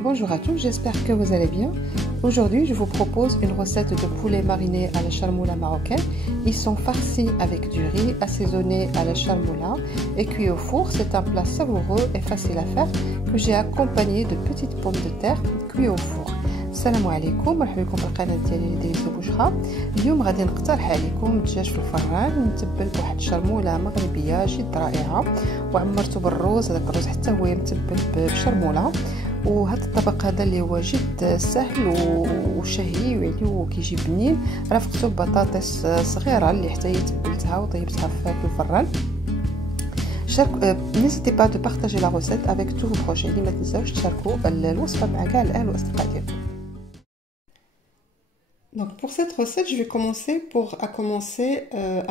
Bonjour à tous, j'espère que vous allez bien. Aujourd'hui, je vous propose une recette de poulet mariné à la charmoula marocaine. Ils sont farcis avec du riz assaisonné à la charmoula et cuit au four. C'est un plat savoureux et facile à faire que j'ai accompagné de petites pommes de terre cuites au four. السلام عليكم، مرحبا بكم في القناه ديالي اللي دايرتو بوشخه. اليوم غادي نقترح عليكم الدجاج في الفران متبل بواحد الشرموله مغربيه جد رائعه، وعمرته بالروز. هذاك الروز حتى هو متبل بشرموله. وهذا الطبق هذا اللي هو جد سهل وشهي وكيجي بنين، رافقته ببطاطس صغيره اللي حتى هي تبلتها وطيبتها في الفران. N'hésitez pas de partager la recette avec tous vos proches. اللي ما تنساوش تشاركوا الوصفه مع كاع الاهل والاصدقاء ديالكم. Donc pour cette recette, je vais commencer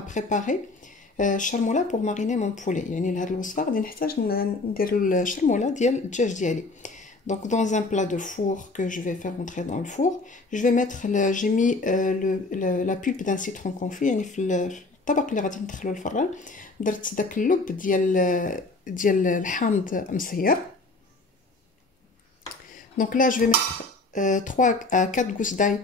à préparer charmoula pour mariner mon poulet. يعني لهاد الوصفه غادي نحتاج ندير الشرموله ديال الدجاج ديالي. Donc dans un plat de four que je vais faire entrer dans le four, je vais mettre j'ai mis la pulpe d'un citron confit. يعني في الطبق اللي غادي ندخلو الفران درت داك اللب ديال الحامض مصير. Donc là je vais mettre 3 à 4 gousses d'ail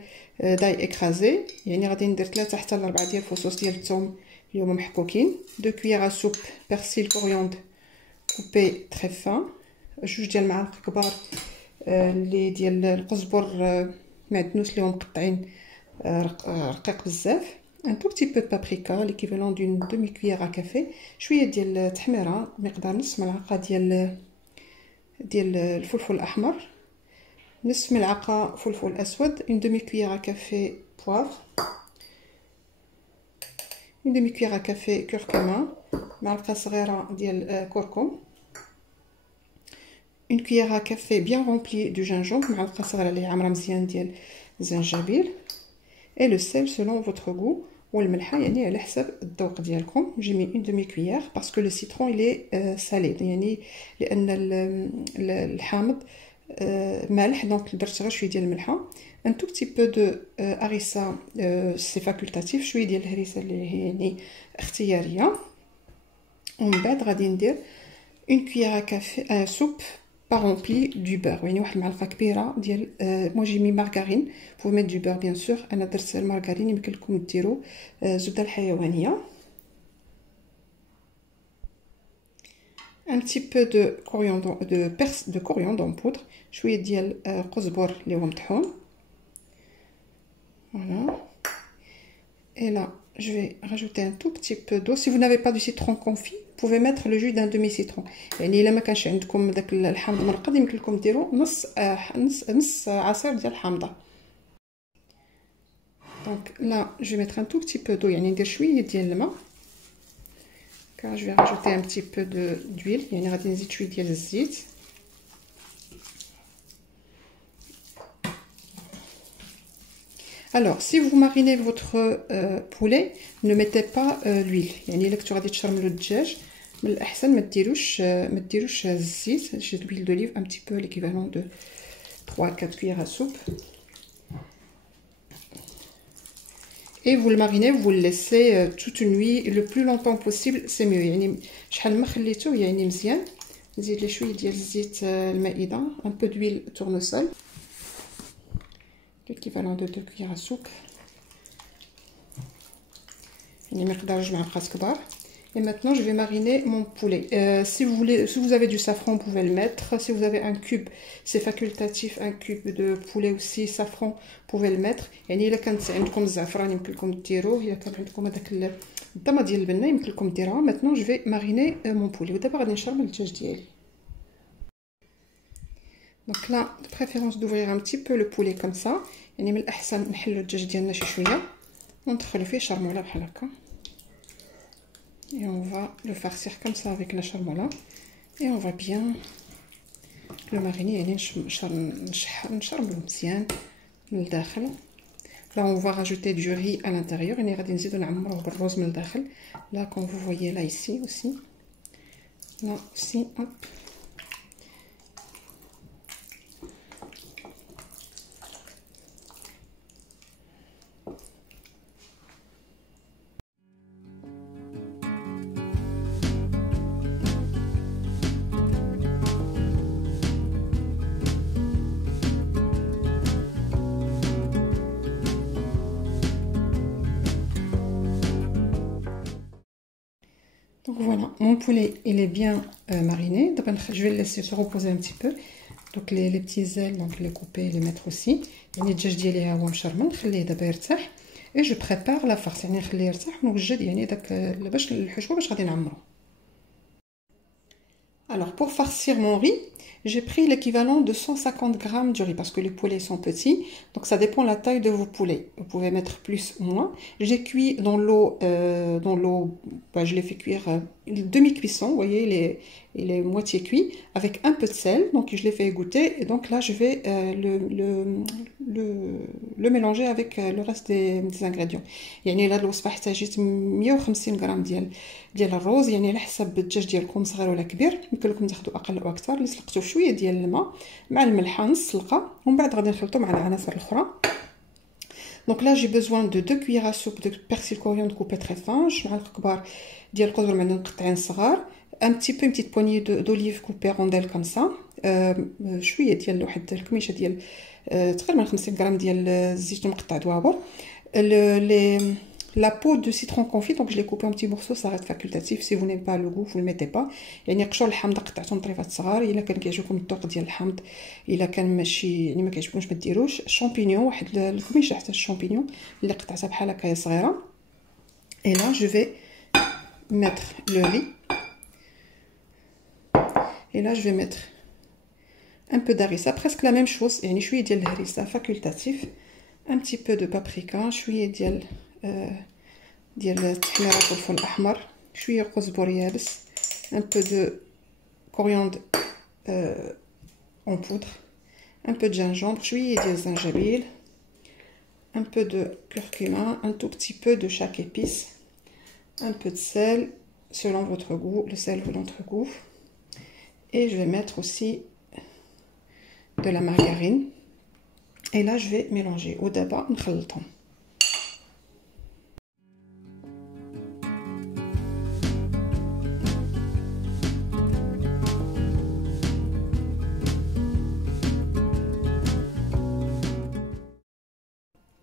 écrasé. يعني غادي ندير 3 حتى ل 4 ديال الفصوص ديال الثوم اللي هما محكوكين. 2 cuillères à soupe persil coriandre coupé très fin. 2 ديال المعالق كبار اللي ديال القزبر معدنوس اللي هما مقطعين رقيق بزاف. un tout petit peu de paprika l'équivalent d'une demi-cuillère à café. شويه ديال التحميره مقدار نص ملعقه ديال الفلفل الاحمر، نصف ملعقه فلفل اسود، une demi-cuillère à café poivre، une demi-cuillère à café curcuma، معلقه صغيره ديال كركم، une cuillère à café bien remplie du gingembre، معلقه صغيره اللي عامره مزيان ديال الزنجبيل، et le sel selon votre goût. والملحه يعني على حسب الذوق ديالكم. j'ai mis une demi-cuillère parce que le citron il est salé، يعني لان الحامض مالح، دونك درت غير شويه ديال الملحه. un tout petit peu de harissa c'est facultatif، شويه ديال الهريسه اللي هي يعني اختياريه. ومن بعد غادي ندير une cuillère à café soupe pas remplie du beurre، يعني واحد المعلقه كبيره ديال moi j'ai mis margarine، vous pouvez mettre du beurre bien sûr. انا درت المارغرين، يمكن لكم ديروا الزبده الحيوانيه. un petit peu de coriandre en poudre، شويه ديال قزبر اللي هو مطحون. voilà. et là je vais rajouter un tout petit peu d'eau. Si vous n'avez pas du citron confit, vous pouvez mettre le jus d'un demi-citron. يعني الا ما كانش عندكم داك الحامض مرقد يمكن لكم ديروا نص عصير ديال الحامضه. donc là je vais mettre un tout petit peu d'eau، يعني ندير شويه ديال الماء. car je vais rajouter un petit peu d'huile، يعني غادي نزيد شويه ديال الزيت. alors si vous marinez votre poulet ne mettez pas l'huile، يعني الا كنتو غادي تشرملوا الدجاج من الاحسن ما ديروش الزيت. j'ai de l'huile d'olive un petit peu l'équivalent de 3 à 4 cuillères à soupe. et vous le marinez, vous le laissez toute une nuit le plus longtemps possible, c'est mieux. يعني شحال ما خليتوه يعني مزيان. نزيد ليه شويه ديال الزيت المائده، un peu d'huile tournesol l'équivalent de 2 cuillères à soupe، يعني مقدار 2 معالق كبار. et maintenant je vais mariner mon poulet. si vous avez du safran, vous pouvez le mettre. si vous avez un cube, c'est facultatif, un cube de poulet aussi safran, vous pouvez le mettre. يعني الا كانت عندكم الزعفران يمكن لكم ديروه، الا كان عندكم هذاك الضمه ديال البنه يمكن لكم ديروها. maintenant je vais mariner mon poulet. ودابا غادي نشرمل الدجاج ديالي. donc là de préférence d'ouvrir un petit peu le poulet comme ça، يعني من الاحسن نحلوا الدجاج ديالنا شي شويه وندخلوا فيه شرموله بحال هكا. et on va le farcir comme ça avec la charmoula et on va bien le mariner، يعني نشرملو مزيان من الداخل. là on va rajouter du riz à l'intérieur، يعني غادي نزيدو نعمروه بالرز من الداخل. là comme vous voyez là ici aussi là aussi hop. mon poulet il est bien mariné. Je vais le laisser se reposer un petit peu. Donc les petits ailes, donc les couper, les mettre aussi. يعني الدجاج ديالي ها هو مشرمن، نخليه دابا يرتاح. Et je prépare la farce، يعني نخليه يرتاح ونوجد يعني داك باش الحشوه باش غادي نعمرو. Alors, pour farcir mon riz, j'ai pris l'équivalent de 150 grammes de riz parce que les poulets sont petits. Donc, ça dépend de la taille de vos poulets. Vous pouvez mettre plus ou moins. J'ai cuit dans l'eau, je l'ai fait cuire demi-cuisson. Vous voyez, il est moitié cuit avec un peu de sel. Donc, je l'ai fait égoutter. Et donc là, je vais le mélanger avec le reste des ingrédients. يعني là الوصفة احتاجت 150 غرام ديال الرز. يعني على حسب الدجاج ديالكم صغير ولا كبير، يمكن لكم تاخذوا اقل او اكثر. اللي سلقتوه شويه ديال الماء مع الملحه نص سلقه، ومن بعد غادي نخلطوا مع العناصر الاخرى. Donc là j'ai besoin de 2 cuillères à soupe de persil coriandre coupé très fin، جوج معالق كبار ديال القزبر معدنوس مقطعين صغار، un petit peu une petite poignée d'olive coupée rondelle comme ça، شويه ديال واحد الكميشه ديال تقريبا 50 غرام ديال الزيت مقطع دوابر. La peau de citron confit, donc je l'ai coupé en petits morceaux, ça reste facultatif. Si vous n'aimez pas le goût, vous ne le mettez pas. يعني قشور الحامض قطعتهم طريفات صغار. إلا كان كيعجبكم الذوق ديال الحامض، إلا كان ماشي يعني ما كيعجبكمش ما ديروش. شامبينيون، واحد الكميشه حتى الشامبينيون اللي قطعتها بحال هكايا صغيره. Et là je vais mettre le riz. Et là je vais mettre un peu d'harissa, presque la même chose. يعني شويه ديال الهريسه facultatif. Un petit peu de paprika، شويه ديال التحميره والفلفل الاحمر، شويه قزبر يابس، un peu de coriandre en poudre، un peu de gingembre، شويه ديال الزنجبيل، un peu de curcuma، un tout petit peu de chaque épice، un peu de sel selon votre goût, le sel selon votre goût. Et je vais mettre aussi de la margarine. Et là je vais mélanger. ودابا نخلطهم.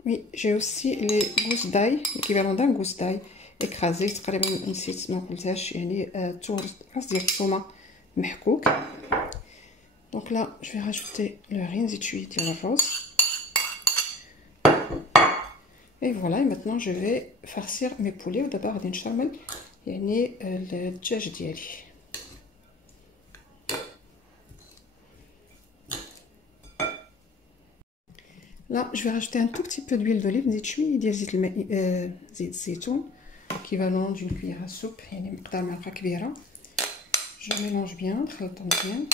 Oui, j'ai aussi les gousses d'ail, l'équivalent d'un gousse d'ail écrasé. تقريبا نسيت ما قلتهاش، يعني راس ديال الثومه محكوك. Donc là, je vais rajouter le riz, نزيد شويه ديال الرز. Et voilà, et maintenant je vais farcir mes poulets. ودابا غادي نشرمل يعني الدجاج ديالي. Là, je vais rajouter un tout petit peu d'huile d'olive, نزيد شويه ديال زيت الزيتون équivalent d'une cuillère à soupe، يعني مقدار معلقه كبيره. Je mélange bien، نخلطهم مزيان.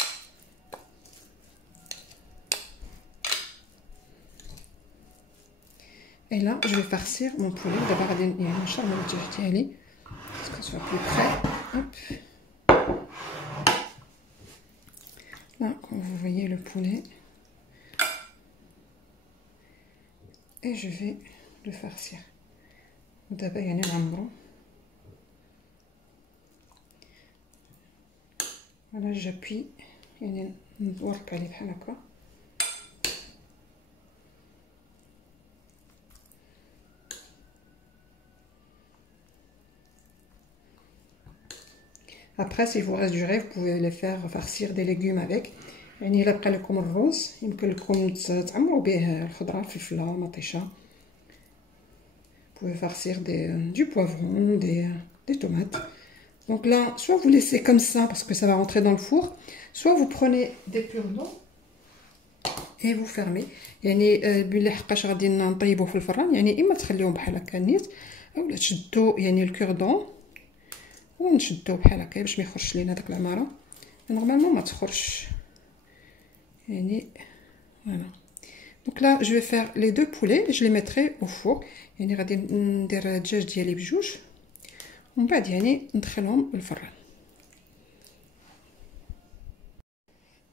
Et là, je vais farcir mon poulet. D'abord, je vais charmer le djahdiali pour que ce soit plus près. Hop. Là, comme vous voyez, le poulet. Et je vais le farcir. D'abord, il y a un ambrou. Voilà, j'appuie. Il y a un doigt calé بحال هكا. Après, s'il vous reste du riz, vous pouvez les faire farcir des légumes avec. يعني إلا بقى لكم الرز يمكن لكم تعمروا به الخضرة، الفلفلة، مطيشة. Vous pouvez farcir du poivron, des tomates. Donc là, soit vous laissez comme ça parce que ça va rentrer dans le four, soit vous prenez des cure-dents et vous fermez. يعني باللي حقاش غادي نطيبوه في الفران، يعني إما تخليوهم بحال هكا نيت، أولا تشدوا يعني الكوردون ونشدوه بحال هكا باش ما يخرجش لينا داك العماره. نورمالمون ما تخرجش يعني. Voilà. Donc là je vais faire les deux poulets, je les mettrai au four. يعني غادي ندير الدجاج ديالي بجوج ومن بعد يعني ندخلهم للفران.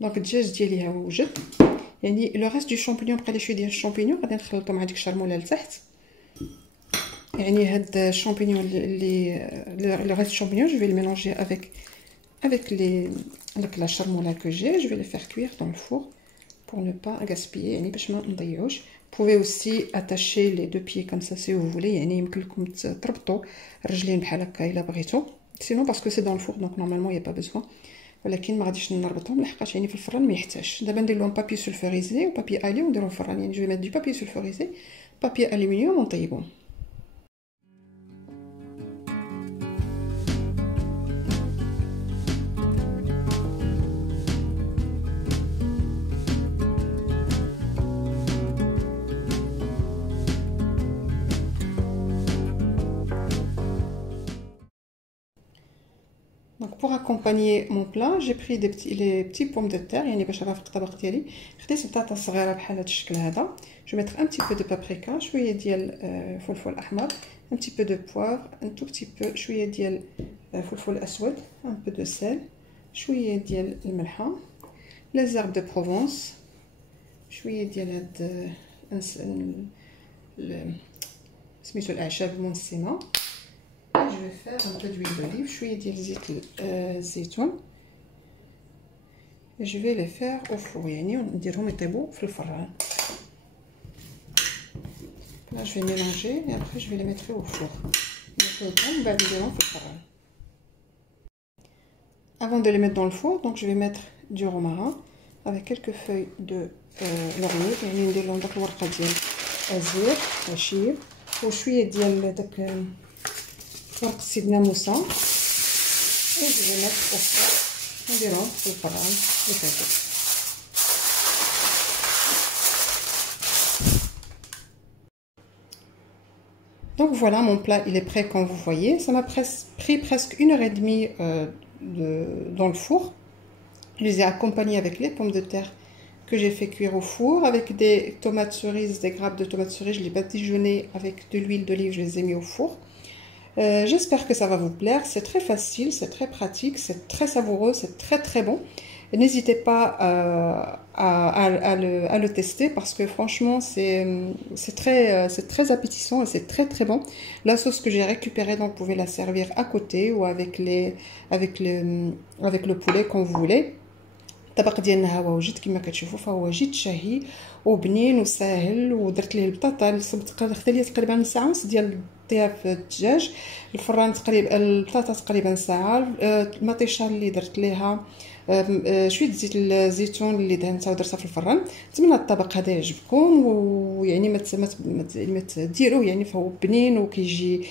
دونك الدجاج ديالي ها هو وجد. يعني لو ريست دو شامبينيون بقى لي شويه ديال الشامبينيون غادي نخلطو مع ديك الشرموله لتحت. يعني هاد الشامبينيون اللي le reste du champignon, je vais le mélanger avec la charmoula que j'ai. Je vais les faire cuire dans le four pour ne pas gaspiller. يعني باش ما نضيعوش. Vous pouvez aussi attacher les deux pieds comme ça si vous voulez. يعني يمكن لكم تربطوا الرجلين بحال هكا الا بغيتو. sinon parce que c'est dans le four donc normalement il y a pas besoin. ولكن ما غاديش نربطهم لحقاش يعني في الفران ما يحتاجش. دابا ندير لهم بابي سولفوريزي وبابي الي ونديرهم في الفران. يعني جو ميت دو بابي سولفوريزي بابي الومنيوم ونطيبهم. Donc pour accompagner mon plat, j'ai pris les petits pommes de terre, يعني باش نرافق الطبق ديالي. خديت بطاطا صغيره بحال هذا الشكل هذا. Je vais mettre un petit peu de paprika, شويه ديال فلفل احمر, un petit peu de poivre, un tout petit peu شويه ديال فلفل اسود, un peu de sel, شويه ديال الملحه, les herbes de Provence, شويه ديال هاد سميتو الاعشاب المنسمه. Je vais faire un peu d'huile d'olive, شويه ديال زيت الزيتون. Je vais les faire au four, يعني نديرهم يطيبوا في الفران. Là je vais mélanger et après je vais les mettre au four. نطيبهم بعد نديرهم في الفران. Avant de les mettre dans le four, donc je vais mettre du romarin avec quelques feuilles de laurier, يعني ندير لهم داك الورقه ديال الزير هشيب وشويه ديال داك ورق السيدنا موسى. et je vais mettre au four نديرهم في الفران يطيبوا. Donc voilà, mon plat il est prêt comme vous voyez. Ça m'a pris presque 1h30 dans le four. Je les ai accompagnés avec les pommes de terre que j'ai fait cuire au four, avec des tomates cerises, des grappes de tomates cerises. Je les badigeonnais avec de l'huile d'olive, je les ai mis au four. J'espère que ça va vous plaire. C'est très facile, c'est très pratique, c'est très savoureux, c'est très très bon. N'hésitez pas à le tester parce que franchement c'est très appétissant et c'est très très bon. La sauce que j'ai récupérée, donc vous pouvez la servir à côté ou avec le poulet comme vous voulez. الطبق ديالنا ها هو وجد كما كتشوفوا, فهو جد شهي وبنين وساهل. ودرت ليه البطاطا اللي خدت لي تقريبا ساعه ونص ديال طياب الدجاج. الفران تقريبا البطاطا تقريبا ساعه. المطيشه اللي درت ليها شويه زيت الزيتون اللي دهنتها ودرتها في الفران. نتمنى الطبق هذا يعجبكم ويعني ما تديروه, يعني فهو بنين وكيجي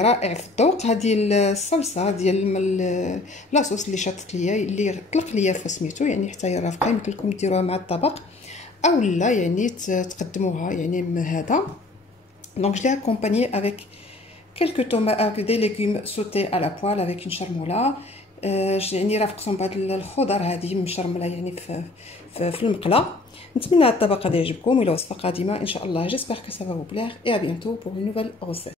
رائع في الذوق. هذه الصلصه ديال لاصوص اللي شاطت ليا اللي طلق ليا فسميتو, يعني حتى هي رافقه. يمكن لكم ديروها مع الطبق او لا يعني تقدموها يعني من هذا. Donc je l'ai accompagné avec quelques tomates, avec des légumes sautés à la poêle avec une charmoula. يعني رافقتهم بهاد الخضر هذه مشرمله يعني في المقله. نتمنى الطبق هذا يعجبكم. والى وصفه قادمه ان شاء الله. J'espère que ça va vous plaire et à bientôt pour une nouvelle recette.